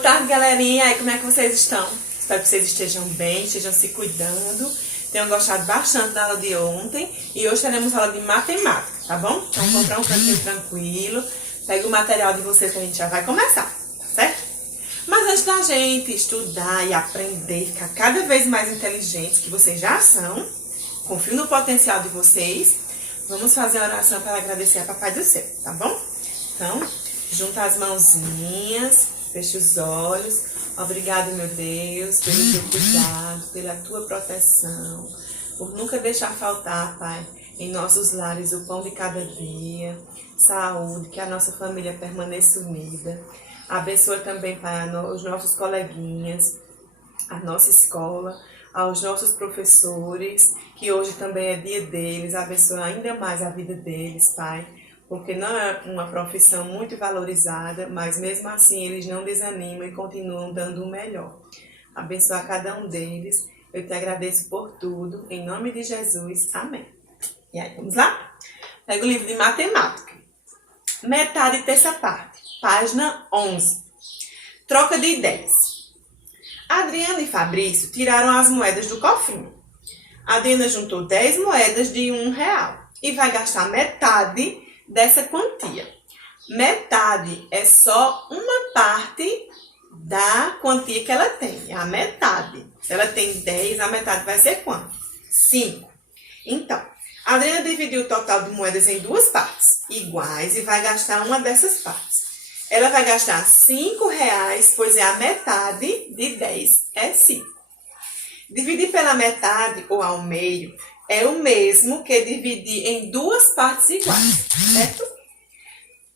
tarde, galerinha. E aí, como é que vocês estão? Espero que vocês estejam bem, estejam se cuidando. Tenham gostado bastante da aula de ontem. E hoje teremos aula de matemática, tá bom? Então, comprar um cantinho tranquilo. Pega o material de vocês que a gente já vai começar, tá certo? Mas antes da gente estudar e aprender, ficar cada vez mais inteligentes, que vocês já são, confio no potencial de vocês, vamos fazer a oração para agradecer a Papai do Céu, tá bom? Então, junta as mãozinhas, fecha os olhos. Obrigado, meu Deus, pelo teu cuidado, pela tua proteção, por nunca deixar faltar, Pai, em nossos lares o pão de cada dia, saúde, que a nossa família permaneça unida. Abençoa também, Pai, os nossos coleguinhas, a nossa escola, aos nossos professores, que hoje também é dia deles. Abençoa ainda mais a vida deles, Pai, porque não é uma profissão muito valorizada, mas mesmo assim eles não desanimam e continuam dando o melhor. Abençoa cada um deles. Eu te agradeço por tudo. Em nome de Jesus. Amém. E aí, vamos lá? Pega o livro de matemática. Metade terça parte. Página 11. Troca de ideias. Adriana e Fabrício tiraram as moedas do cofrinho. Adriana juntou 10 moedas de R$1 e vai gastar metade dessa quantia. Metade é só uma parte da quantia que ela tem. É a metade. Se ela tem 10, a metade vai ser quanto? 5. Então, a Adriana dividiu o total de moedas em duas partes iguais e vai gastar uma dessas partes. Ela vai gastar R$5, pois é a metade de 10, é 5. Dividir pela metade ou ao meio é o mesmo que dividir em duas partes iguais, certo?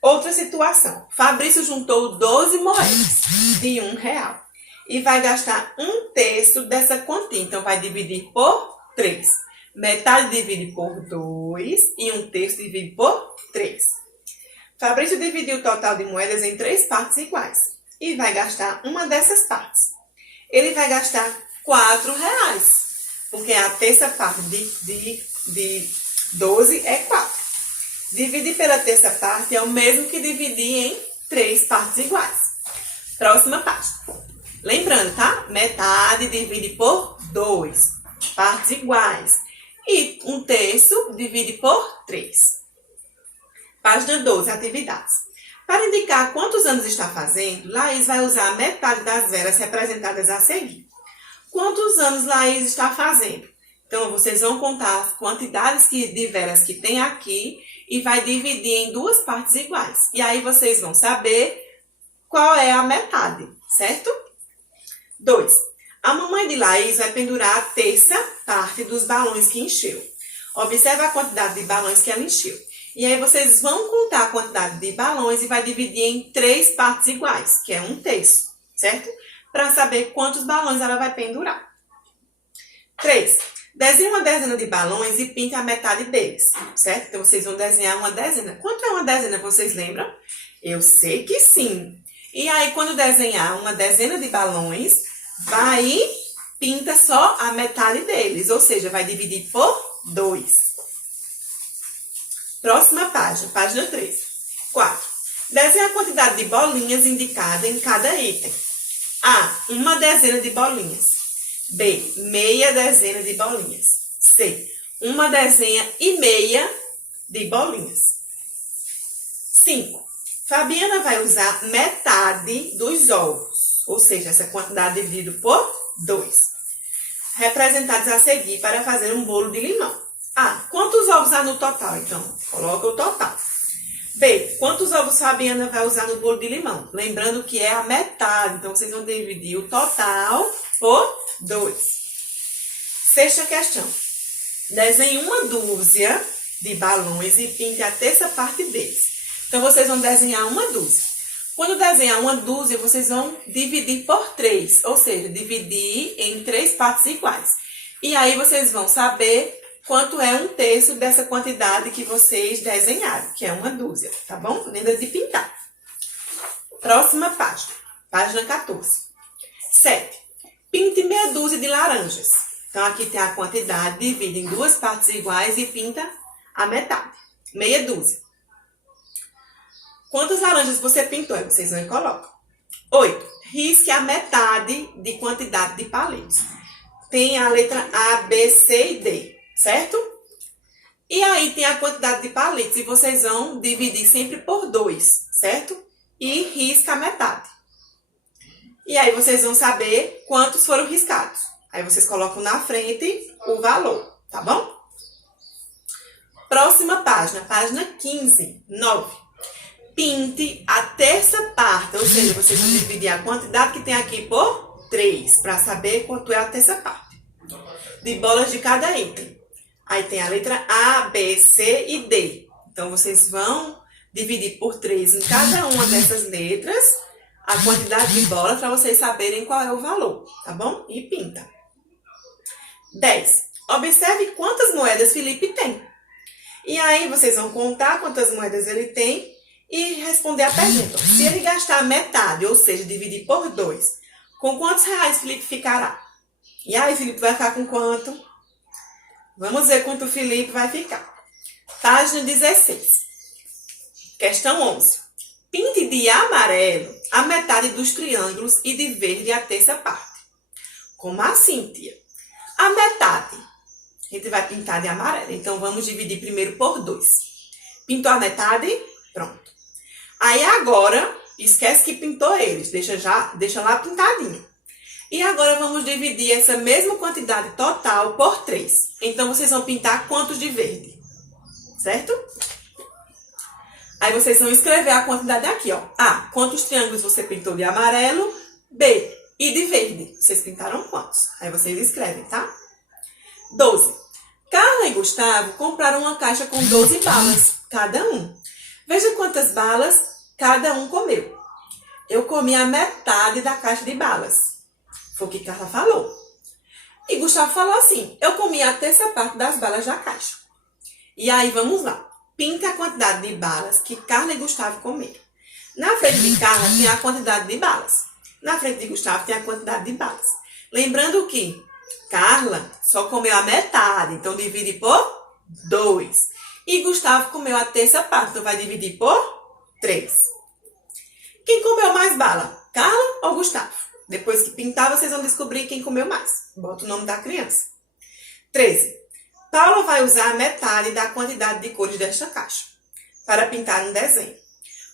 Outra situação. Fabrício juntou 12 moedas de R$1 e vai gastar 1/3 dessa quantia. Então, vai dividir por 3. Metade divide por 2 e 1/3 divide por 3. Fabrício dividiu o total de moedas em 3 partes iguais e vai gastar uma dessas partes. Ele vai gastar R$4, porque a terça parte de 12 é 4. Dividir pela terça parte é o mesmo que dividir em 3 partes iguais. Próxima página. Lembrando, tá? Metade divide por 2 partes iguais. E 1/3 divide por 3. Página 12, atividades. Para indicar quantos anos está fazendo, Laís vai usar a metade das velas representadas a seguir. Quantos anos Laís está fazendo? Então, vocês vão contar as quantidades de velas que tem aqui e vai dividir em duas partes iguais. E aí, vocês vão saber qual é a metade, certo? 2. A mamãe de Laís vai pendurar a terça parte dos balões que encheu. Observe a quantidade de balões que ela encheu. E aí, vocês vão contar a quantidade de balões e vai dividir em 3 partes iguais, que é 1/3, certo? Para saber quantos balões ela vai pendurar. 3. Desenhe uma dezena de balões e pinte a metade deles, certo? Então, vocês vão desenhar uma dezena. Quanto é uma dezena, vocês lembram? Eu sei que sim. E aí, quando desenhar uma dezena de balões, vai e pinta só a metade deles, ou seja, vai dividir por 2. Próxima página, página 3. 4. Desenhe a quantidade de bolinhas indicada em cada item. A. Uma dezena de bolinhas. B. Meia dezena de bolinhas. C. Uma dezena e meia de bolinhas. 5. Fabiana vai usar metade dos ovos, ou seja, essa quantidade dividida por 2, representados a seguir para fazer um bolo de limão. A. Quantos ovos há no total? Então, coloca o total. B. Quantos ovos Fabiana vai usar no bolo de limão? Lembrando que é a metade. Então, vocês vão dividir o total por 2. Sexta questão. Desenhe uma dúzia de balões e pinte a terça parte deles. Então, vocês vão desenhar uma dúzia. Quando desenhar uma dúzia, vocês vão dividir por 3. Ou seja, dividir em 3 partes iguais. E aí, vocês vão saber quanto é 1/3 dessa quantidade que vocês desenharam, que é uma dúzia, tá bom? Lembra de pintar. Próxima página, página 14. 7. Pinte meia dúzia de laranjas. Então, aqui tem a quantidade, divide em 2 partes iguais e pinta a metade. Meia dúzia. Quantas laranjas você pintou? Aí vocês vão e colocam. 8. risque a metade de quantidade de palitos. Tem a letra A, B, C e D, certo? E aí tem a quantidade de palitos e vocês vão dividir sempre por 2, certo? E risca a metade. E aí vocês vão saber quantos foram riscados. Aí vocês colocam na frente o valor, tá bom? Próxima página, página 15, 9. Pinte a terça parte, ou seja, vocês vão dividir a quantidade que tem aqui por 3, para saber quanto é a terça parte. De bolas de cada item. Aí tem a letra A, B, C e D. Então, vocês vão dividir por 3 em cada uma dessas letras a quantidade de bolas para vocês saberem qual é o valor, tá bom? E pinta. 10. Observe quantas moedas Felipe tem. E aí, vocês vão contar quantas moedas ele tem e responder a pergunta. Se ele gastar metade, ou seja, dividir por 2, com quantos reais Felipe ficará? E aí, Felipe vai ficar com quanto? Vamos ver quanto o Felipe vai ficar. Página 16. Questão 11. Pinte de amarelo a metade dos triângulos e de verde a terça parte. Como assim, tia? A metade. A gente vai pintar de amarelo. Então, vamos dividir primeiro por 2. Pintou a metade? Pronto. Aí, agora, esquece que pintou eles. Deixa lá pintadinho. E agora, vamos dividir essa mesma quantidade total por 3. Então, vocês vão pintar quantos de verde? Certo? Aí, vocês vão escrever a quantidade aqui, ó. A, quantos triângulos você pintou de amarelo? B, e de verde? Vocês pintaram quantos? Aí, vocês escrevem, tá? 12. Carla e Gustavo compraram uma caixa com 12 balas, cada um. Veja quantas balas cada um comeu. Eu comi a metade da caixa de balas. Foi o que Carla falou. E Gustavo falou assim, eu comi a terça parte das balas da caixa. E aí, vamos lá. Pinta a quantidade de balas que Carla e Gustavo comeram. Na frente de Carla tem a quantidade de balas. Na frente de Gustavo tem a quantidade de balas. Lembrando que Carla só comeu a metade, então divide por 2. E Gustavo comeu a terça parte, então vai dividir por 3. Quem comeu mais bala? Carla ou Gustavo? Depois que pintar, vocês vão descobrir quem comeu mais. Bota o nome da criança. 13. Paula vai usar a metade da quantidade de cores desta caixa para pintar um desenho.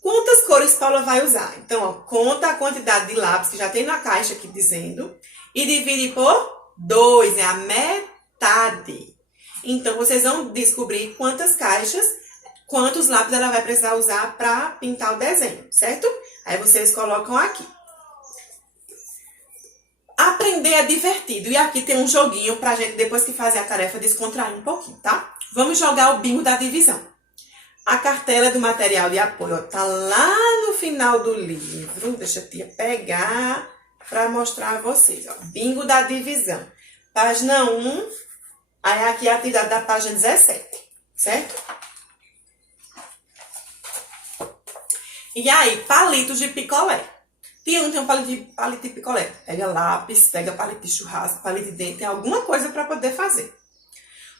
Quantas cores Paula vai usar? Então, ó, conta a quantidade de lápis que já tem na caixa aqui dizendo e divide por 2, é a metade. Então, vocês vão descobrir quantos lápis ela vai precisar usar para pintar o desenho, certo? Aí, vocês colocam aqui. Aprender é divertido. E aqui tem um joguinho pra gente, depois que fazer a tarefa, descontrair um pouquinho, tá? Vamos jogar o bingo da divisão. A cartela do material de apoio, ó, tá lá no final do livro. Deixa a tia pegar pra mostrar a vocês, ó. Bingo da divisão. Página 1. Aí aqui a atividade da página 17, certo? E aí, palitos de picolé. Tia, não tem um palito de picolé. Pega lápis, pega palito de churrasco, palito de dente, tem alguma coisa para poder fazer.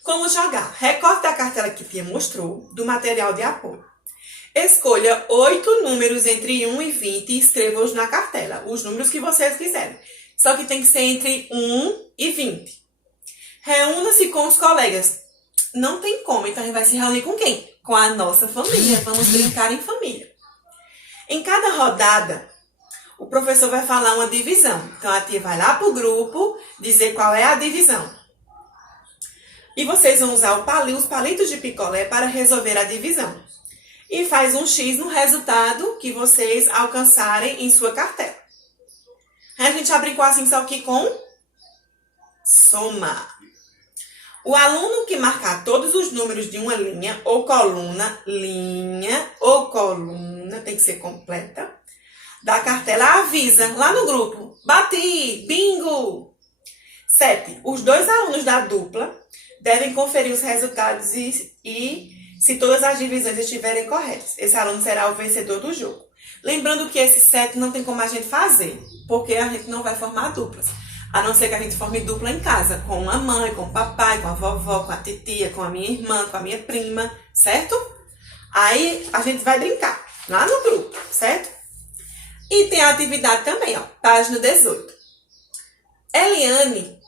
Como jogar? Recorte a cartela que tia mostrou do material de apoio. Escolha 8 números entre 1 e 20 e escreva-os na cartela. Os números que vocês quiserem. Só que tem que ser entre 1 e 20. Reúna-se com os colegas. Não tem como, então a gente vai se reunir com quem? Com a nossa família. Vamos brincar em família. Em cada rodada, o professor vai falar uma divisão. Então, a tia vai lá para o grupo dizer qual é a divisão. E vocês vão usar os palitos de picolé para resolver a divisão. E faz um X no resultado que vocês alcançarem em sua cartela. A gente já brincou assim só que com soma. O aluno que marcar todos os números de uma linha ou coluna, tem que ser completa, da cartela avisa lá no grupo. Bati, bingo! 7. Os 2 alunos da dupla devem conferir os resultados e se todas as divisões estiverem corretas. Esse aluno será o vencedor do jogo. Lembrando que esse 7 não tem como a gente fazer, porque a gente não vai formar duplas. A não ser que a gente forme dupla em casa, com a mãe, com o papai, com a vovó, com a titia, com a minha irmã, com a minha prima, certo? Aí a gente vai brincar lá no grupo, certo? E tem a atividade também, ó, página 18. Eliane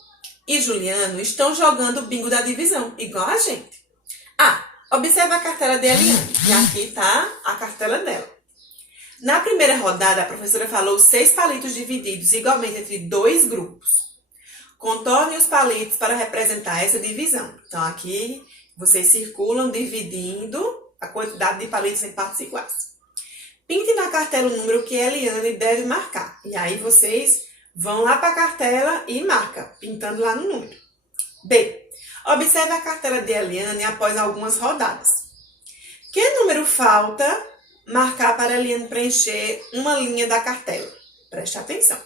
e Juliano estão jogando o bingo da divisão, igual a gente. Observe a cartela de Eliane. E aqui tá a cartela dela. Na primeira rodada, a professora falou 6 palitos divididos igualmente entre 2 grupos. Contorne os palitos para representar essa divisão. Então, aqui vocês circulam dividindo a quantidade de palitos em partes iguais. Pinte na cartela o número que Eliane deve marcar. E aí vocês vão lá para a cartela e marca, pintando lá no número. B. Observe a cartela de Eliane após algumas rodadas. Que número falta marcar para Eliane preencher uma linha da cartela? Preste atenção.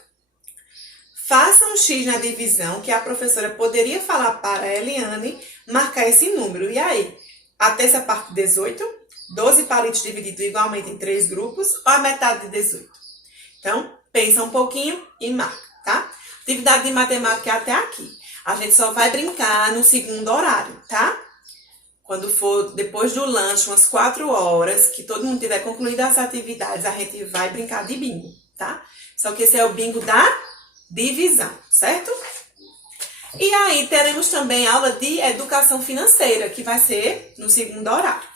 Faça um X na divisão que a professora poderia falar para a Eliane marcar esse número. E aí? Até essa parte 18, 12 palitos divididos igualmente em 3 grupos ou a metade de 18? Então, pensa um pouquinho e marca, tá? Atividade de matemática é até aqui. A gente só vai brincar no segundo horário, tá? Quando for depois do lanche, umas 4 horas, que todo mundo tiver concluído as atividades, a gente vai brincar de bingo, tá? Só que esse é o bingo da divisão, certo? E aí teremos também aula de educação financeira, que vai ser no segundo horário.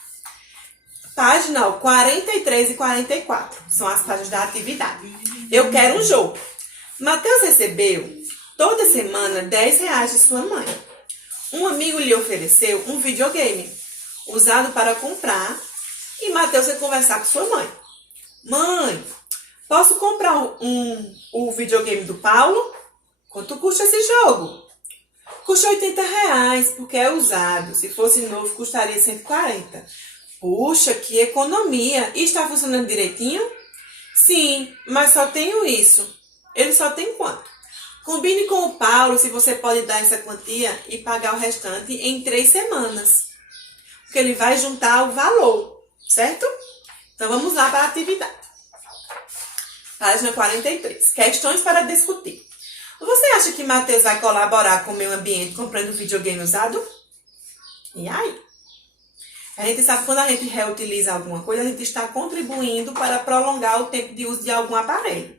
Página 43 e 44 são as páginas da atividade. Eu quero um jogo. Matheus recebeu toda semana R$10 de sua mãe. Um amigo lhe ofereceu um videogame usado para comprar e Matheus foi conversar com sua mãe. Mãe, posso comprar o videogame do Paulo? Quanto custa esse jogo? Custa R$80 porque é usado. Se fosse novo, custaria 140. Puxa, que economia! E está funcionando direitinho? Sim, mas só tenho isso. Ele só tem quanto? Combine com o Paulo se você pode dar essa quantia e pagar o restante em 3 semanas. Porque ele vai juntar o valor, certo? Então vamos lá para a atividade. Página 43. Questões para discutir. Você acha que Matheus vai colaborar com o meio ambiente comprando videogame usado? E aí? A gente sabe que quando a gente reutiliza alguma coisa, a gente está contribuindo para prolongar o tempo de uso de algum aparelho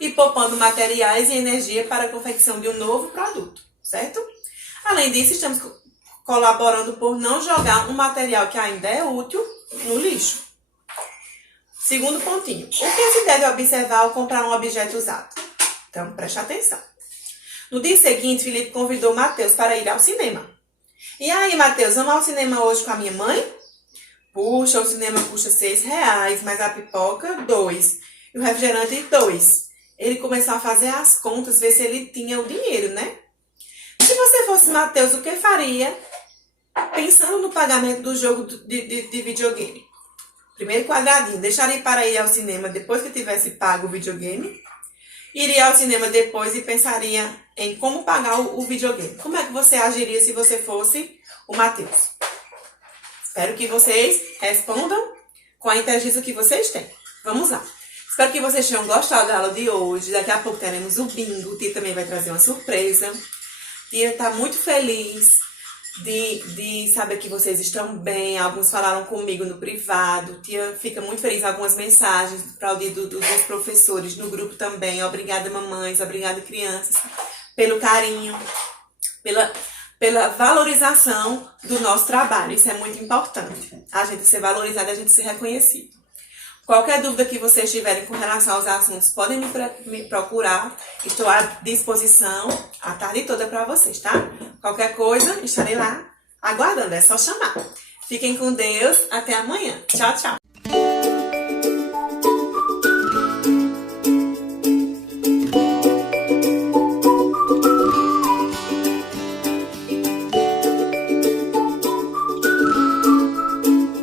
e poupando materiais e energia para a confecção de um novo produto, certo? Além disso, estamos colaborando por não jogar um material que ainda é útil no lixo. Segundo pontinho. O que se deve observar ao comprar um objeto usado? Então, preste atenção. No dia seguinte, Felipe convidou Matheus para ir ao cinema. E aí, Matheus, vamos ao cinema hoje com a minha mãe? Puxa, o cinema custa R$6, mas a pipoca, 2. E o refrigerante, 2. Ele começou a fazer as contas, ver se ele tinha o dinheiro, né? Se você fosse Matheus, o que faria? Pensando no pagamento do jogo de videogame. Primeiro quadradinho, deixaria para ir ao cinema depois que tivesse pago o videogame? Iria ao cinema depois e pensaria em como pagar o videogame. Como é que você agiria se você fosse o Matheus? Espero que vocês respondam com a inteligência que vocês têm. Vamos lá. Espero que vocês tenham gostado da aula de hoje. Daqui a pouco teremos o bingo. O Tia também vai trazer uma surpresa. Tia está muito feliz de saber que vocês estão bem. Alguns falaram comigo no privado. Tia fica muito feliz. Algumas mensagens para o dia dos professores no grupo também. Obrigada, mamães. Obrigada, crianças, pelo carinho, pela valorização do nosso trabalho. Isso é muito importante. A gente ser valorizado, a gente ser reconhecido. Qualquer dúvida que vocês tiverem com relação aos assuntos, podem me procurar. Estou à disposição a tarde toda para vocês, tá? Qualquer coisa, estarei lá aguardando. É só chamar. Fiquem com Deus. Até amanhã. Tchau, tchau.